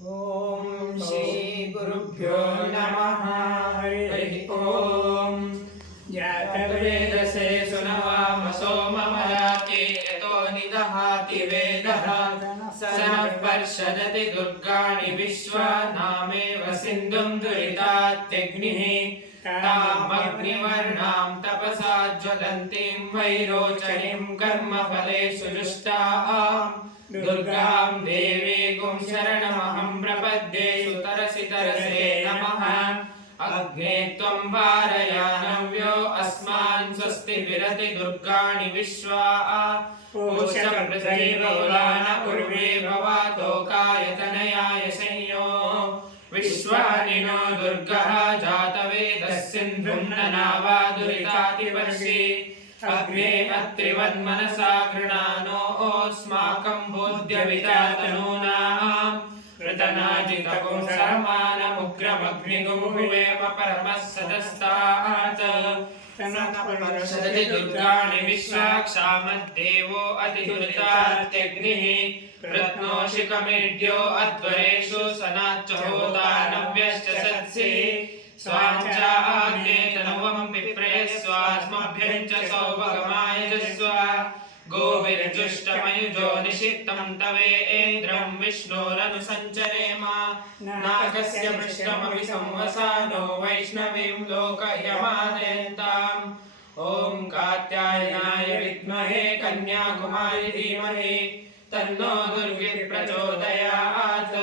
ओम श्री गुरुभ्यो नमः। हरि ओम। जातवेदसे सुनवामसो ममराके यतो निदहाति वेदः स नः पर्षदति दुर्गाणि विश्वा नामेव सिन्धुं दुरितात्यग्निः तामग्निवर्णां तपसा ज्वलन्तीं वैरोचनीं कर्मफलेषु जुष्टाम् दुर्गां देवीं शरणमहं प्रपद्ये सुतरसि तरसे नमः। अग्ने त्वं वारयानव्यो अस्मान् स्वस्ति विरति दुर्गाणि विश्वा पूषा पृथिवीर्बहुलान उर्वे भवातोकायतनयाय संयो विश्वानिनो दुर्गः जातवेदः सिन्धुं ननावा दुरितातिवर्षि अग्ने अत्रिवन्मनसा गृणानोऽस्माकं बोध्यवितातनूनाम् ऋतनाजितपुंसरमानमुग्रमग्निगुहुवेव परमः सदस्तात् सदति दुर्गाणि विश्वाक्षामद्देवो अतिदुरितात्यग्निः रत्नोषिकमेढ्यो अध्वरेषु सनाच्च होतानव्यश्च सत्सि स्वां चाग्ने तनुवं पिप्रे स्वास्मभ्यं च सौभगमाय जस्व गोविर्जुष्टमयुजो निषिक्तं तवेन्द्रं विष्णोरनुसञ्चरेम नागस्य पृष्ठमपि संवसानो वैष्णवीं लोकयमानयन्ताम् ॐ कात्यायनाय विद्महे कन्याकुमारी धीमहि तन्नो दुर्गे प्रचोदयात्।